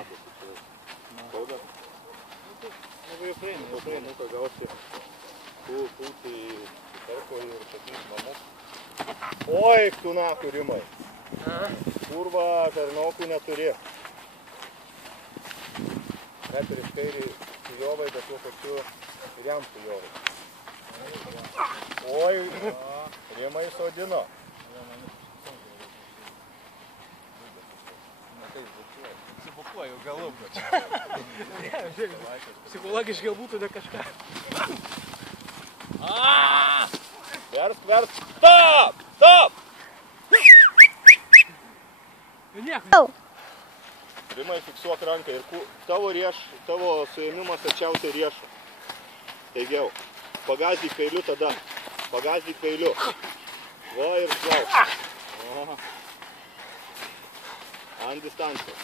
matosi čia. Skauda? Jau praeina. Gausi pulti į tarko ir sakys namus. Oi, tu naku, Rimai. Kurva, žarnaukų neturi. Net ir iš kairį sujovai, bet tuo pačiu ir jam sujovai. Oi, Rimai sodino. Sibukuoju galum. Psichologiškai galbūt ne kažką. Versk. Stop! Rimai, fiksuok ranką ir tavo suėmimas arčiausiai riešo. Teigiau. Pagazdyk peiliu tada. Pagazdyk peiliu. Va ir slauk. Ant distancijos.